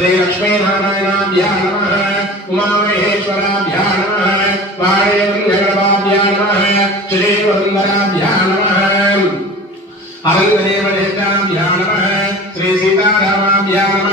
श्री लक्ष्मी नारायणाभ्यां नमः उमा महेश्वराभ्यां नमः वाणीभ्यां नमः श्री वसुंधराभ्यां नमः अनंतदेव देवताभ्यां नमः श्री सीतारामाभ्यां नमः।